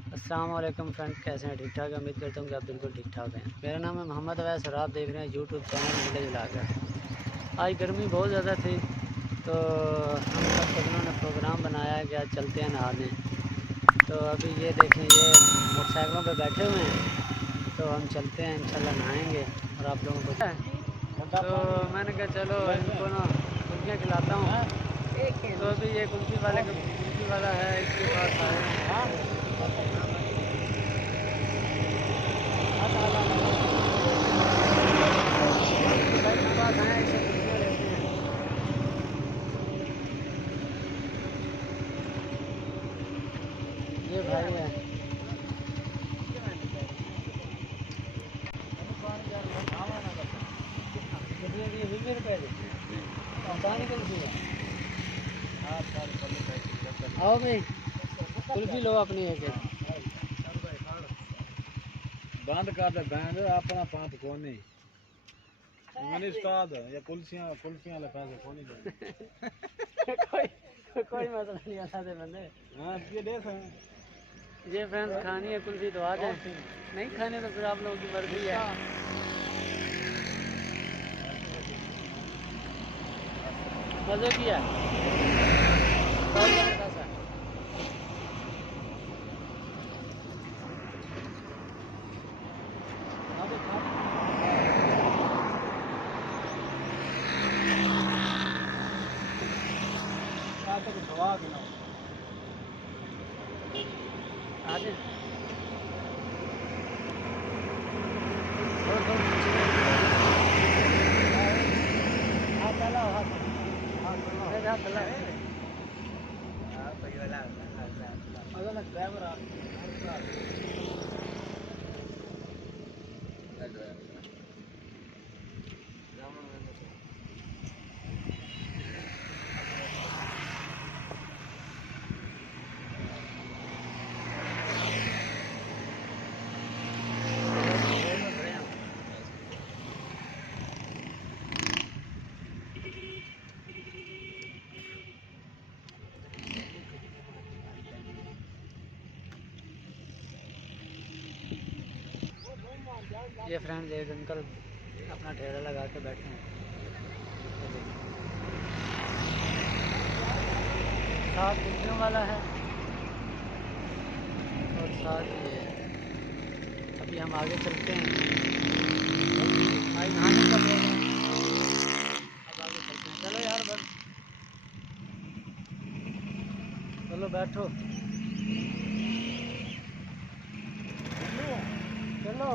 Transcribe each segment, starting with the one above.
अस्सलाम वालेकुम फ्रेंड, कैसे हैं? ठीक ठाक। उम्मीद करता हूँ कि आप बिल्कुल ठीक ठाक हैं। मेरा नाम है मोहम्मद अवैस और आप देख रहे हैं यूट्यूब चैनल विलेज व्लॉगर। आज गर्मी बहुत ज़्यादा थी तो हम सब कज़नों ने प्रोग्राम बनाया कि आज चलते हैं नहाने। तो अभी ये देखें, ये मोटरसाइकिलों पे बैठे हुए हैं तो हम चलते हैं, इंशाल्लाह नहाएंगे और आप लोगों को तो मैंने कहा चलो इनको ना कुल्फियाँ खिलाता हूँ। तो अभी ये कुल्फ़ी वाला है, इसके पास आए हैं। ये भाई है, आओ भाई कुल्फी लो अपनी एक बंद कर दे बैंड अपना पांच कोनी मैंने उस्ताद या कुल्फियां वाले पैसे कोनी दे कोई मसला नहीं आता दे बंदे। हां ये देख ये फ्रेंड्स खानी है कुल्फी तो आ जाए, नहीं खाने तो फिर आप लोगों की मर्जी है। मज़े किया आगे ये फ्रेंड्स एक अंकल अपना ठेला लगा के बैठे हैं, साथ कुल्फियों वाला है और साथ ये अभी हम आगे चलते हैं। आज नहाने का बोल रहे हैं, अब आगे चलते हैं। चलो यार बस चलो बैठो चलो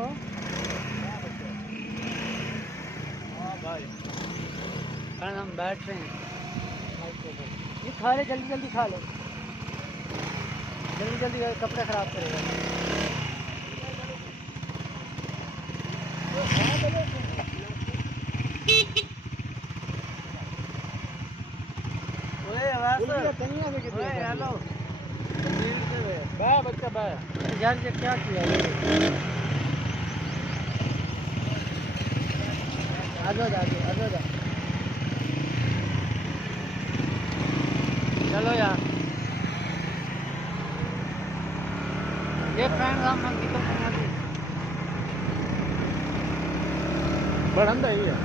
फ्रेंड हम बैठ रहे हैं। ये खा ले, जल्दी जल्दी खा लो, जल्दी जल्दी कपड़े ख़राब करेगा। हेलो बच्चा यार ये क्या किया? आजो चलो यार। ये फ्रेंड हम बढ़ंदा ही है।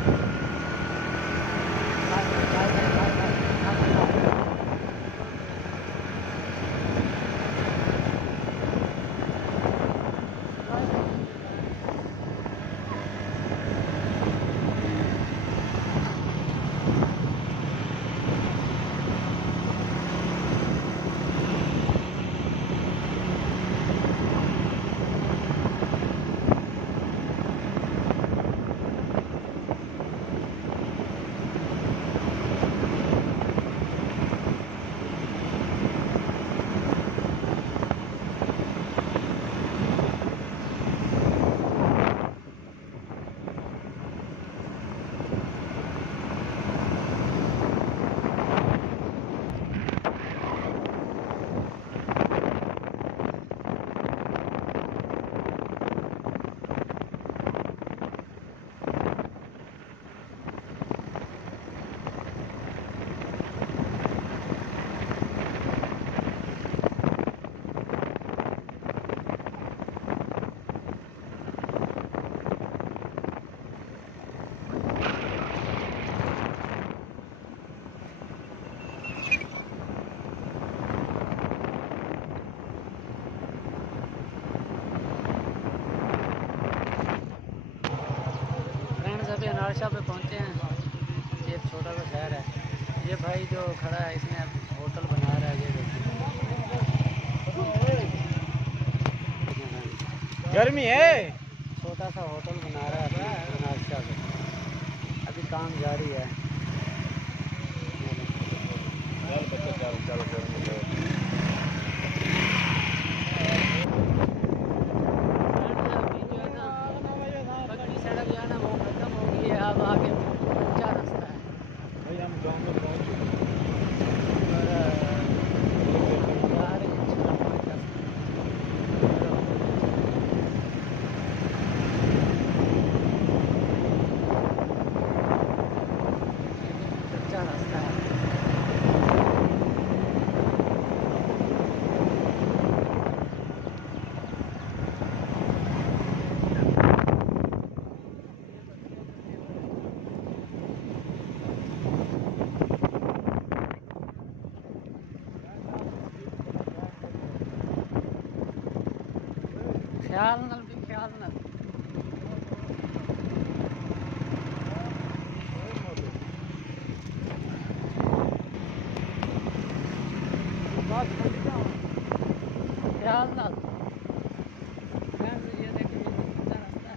बादशाह पे पहुँचे हैं। ये एक छोटा सा शहर है। ये भाई जो खड़ा है इसने होटल बना रहा है। ये गर्मी है, छोटा सा होटल बना रहा है नाश्ता पे। अभी काम जारी है। पक्की सड़क जाना वो खत्म हो गई है, अब आगे कच्चा रास्ता है। भाई हम गाँव में पहुँच चुके हैं। कच्चा रास्ता है। ख्याल नल भी ख्याल नल। ख्याल नल। ये देखिए कच्चा रास्ता है।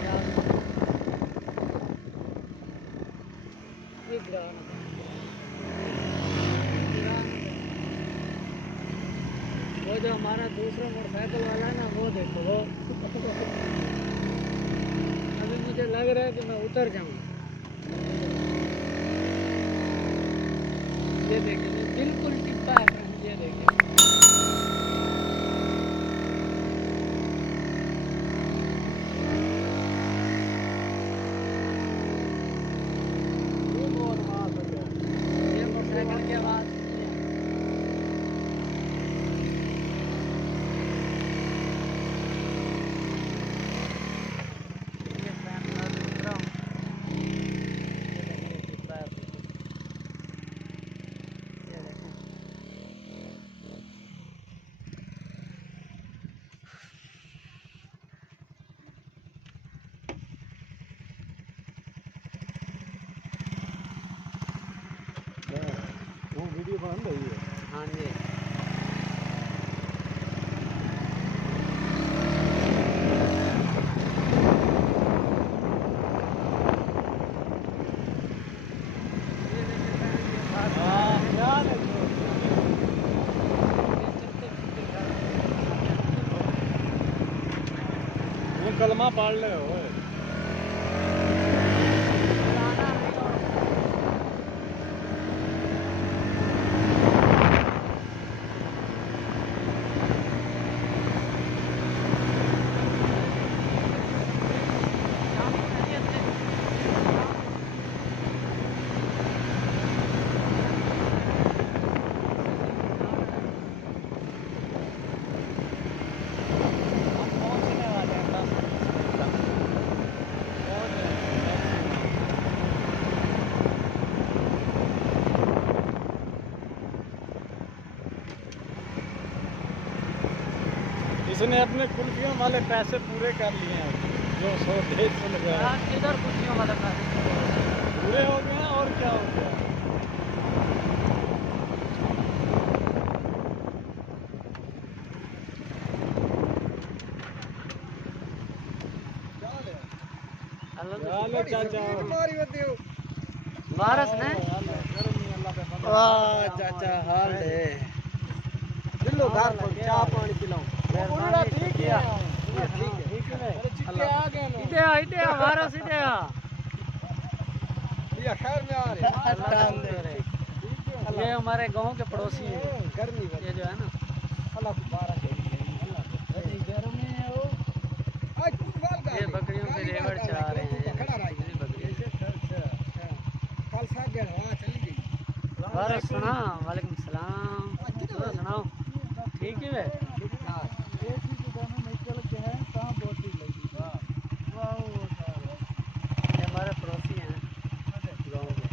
ख्याल नल। ये ग्राम है। वो जो हमारा दूसरा मोटरसाइकिल वाला है ना, वो देखो वो अभी मुझे लग रहा है कि मैं उतर जाऊँ। ये देखिए बिल्कुल टिप्पा है फ्रेंड, ये देखिए। ये मोटरसाइकिल की आवाज़ सुनिए। ये फैन लगा उतरा हूँ। ये देखिए टिप्पा है बिल्कुल। ये देखें। वो वीडियो बंद है ये। हाँ जी। ये देखिए फैन के साथ यार ये चलते फिरते घर वो कलमा पढ़ ले हो। पुराना नहीं और इसने अपने कुल्फियों वाले पैसे पूरे कर लिए हैं, जो 100 डेढ़ सौ लगा है। किधर कुर्सियों वाला पैसे पूरे हो गए हैं और क्या हो गया। चलो चाचा बारस ने वाह चाचा हाल है। दिलो घर पर चाय पानी पिलाऊं। पूरा ठीक है। ठीक है। चिट्टे आ गए ना। इधे बारस इधे ये खैर में आ रहे। ये हमारे गांव के पड़ोसी हैं। गर्मी ये जो है ना अल्लाह को बारह ये बकरियों के रेवड़ चढ़ा रहे हैं। बारस सुना। वालेकुम सलाम। सुनाओ ठीक है। ये हमारे पड़ोसी हैं गाँव के।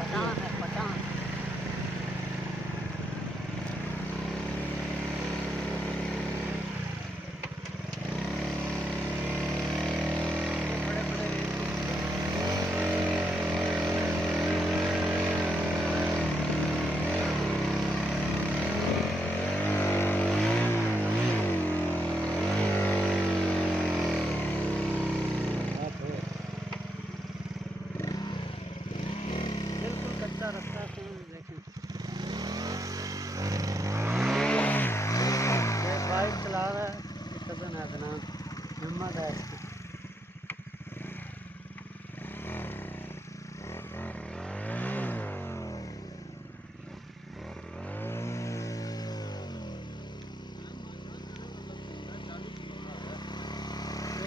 पठान है, पठान। बड़े बड़े बिल्कुल कच्चा रास्ता है, देखें। ये बाइक चला रहा है, कज़न है अपना, हिम्मत है इसकी।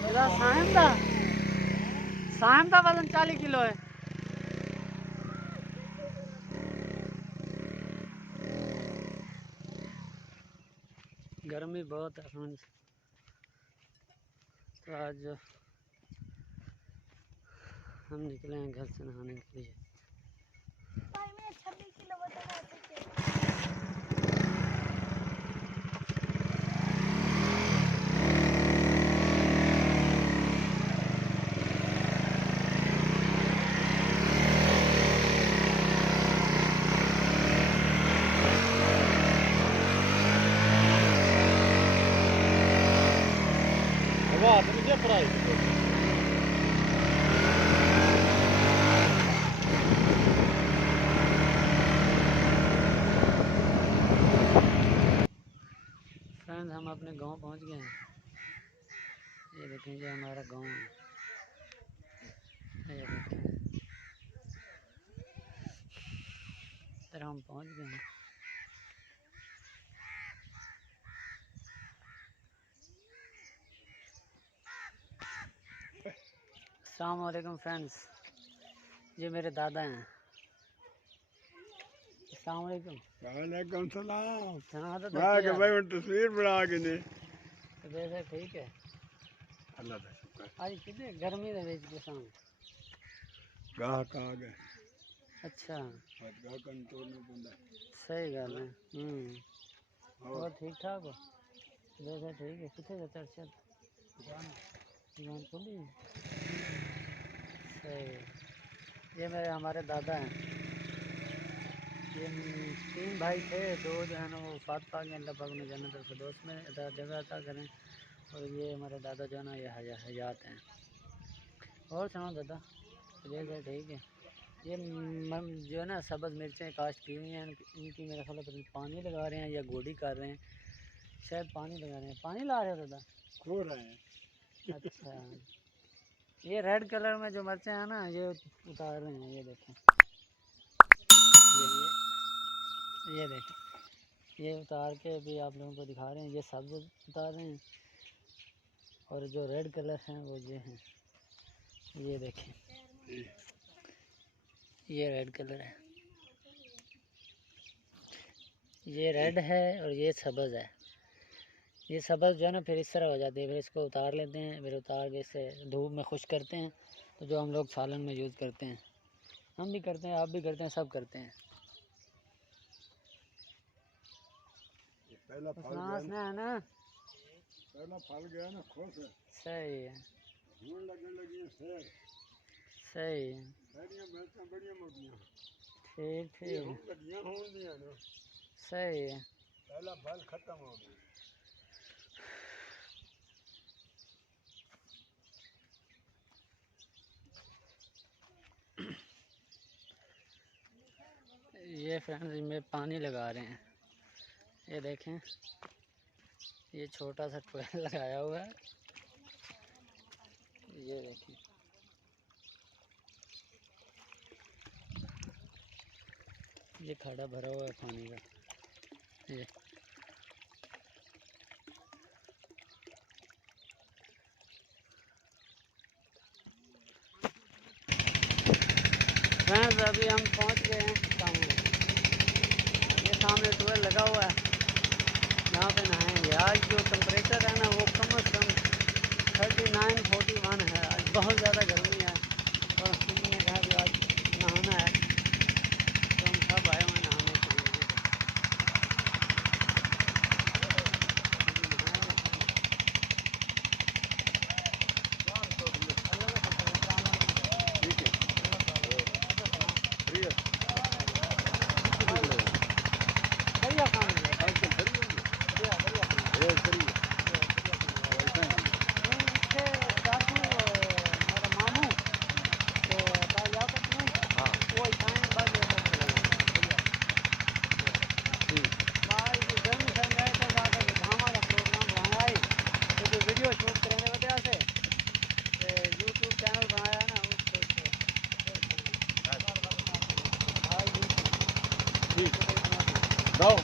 मेरा साइम का वजन 40 किलो है। गर्मी बहुत है फ्रेंड्स, तो आज हम निकले हैं घर से नहाने के लिए। Ладно, где правильно? फ्रेंड्स हम अपने गांव पहुंच गए हैं। ये देखें, ये हमारा गांव है। ये देखें, इधर हम पहुंच गए हैं। अस्सलाम वालेकुम फ्रेंड्स, ये मेरे दादा हैं। अस्सलाम वालेकुम। वालेकुम सलाम। हाँ तो मैं के भाई तस्वीर बना के ने तो वैसे ठीक है। अल्लाह दा शुक्र। आज कितने गर्मी दे विच किसान गाहक आ गए। अच्छा, आज गाहक कंट्रोल में बंदा। सही गल है। और ठीक ठाक हो? वैसे ठीक है। कितने जाता है चल दुकान खोली? सही है। ये मेरे हमारे दादा हैं। ये 3 भाई थे, 2 जो है ना वो वफात पा गए, अल्लाह पाक ने जन्नत फिरदौस में जगह अता करें। और ये हमारे दादा जो है ना ये हयात हैं। और सुनाओ दादा? वैसे ठीक है। ये जो है ना सब्ज़ मिर्चें काश्त की हुई हैं, इनकी मेरे ख्याल में पानी लगा रहे हैं या गोडी कर रहे हैं, शायद पानी लगा रहे हैं। पानी ला रहे हो दादा? खो रहे हैं। अच्छा, ये रेड कलर में जो मिर्चें हैं ना ये उतार रहे हैं। ये देखें, ये देखें, ये उतार के अभी आप लोगों को दिखा रहे हैं। ये सब्ज़ उतार रहे हैं और जो रेड कलर हैं वो ये हैं। ये देखें, ये रेड कलर है, ये रेड है और ये सब्ज़ है। ये सब्ज़ जो है ना फिर इस तरह हो जाती है, फिर इसको उतार लेते हैं, फिर उतार के इसे धूप में खुश करते हैं, तो जो हम लोग सालन में यूज़ करते हैं। हम भी करते हैं, आप भी करते हैं, सब करते हैं। पहला फल है ना, गया ना खुश है। सही है, धूल लगने लगी है फिर। सही है, बढ़िया मिर्चां बढ़िया मोटियां। ठीक ठीक हम लगियां होन दियां ना। सही है। पहला फल खत्म हो गया। ये फ्रेंड्स इनमें पानी लगा रहे हैं। ये देखें, ये छोटा सा ट्वेल लगाया हुआ है। ये देखें, ये खड़ा भरा हुआ है पानी का। ये फ्रेंड्स अभी हम पहुंच गए हैं सामने। ये सामने ट्वेल लगा हुआ है, यहाँ पे नहाएंगे। आज जो टेम्परेचर है ना वो कम से कम 39-41 है। आज बहुत ज़्यादा गर्मी है और हमने कहा कि आज नहाना है, ठीक जाओ।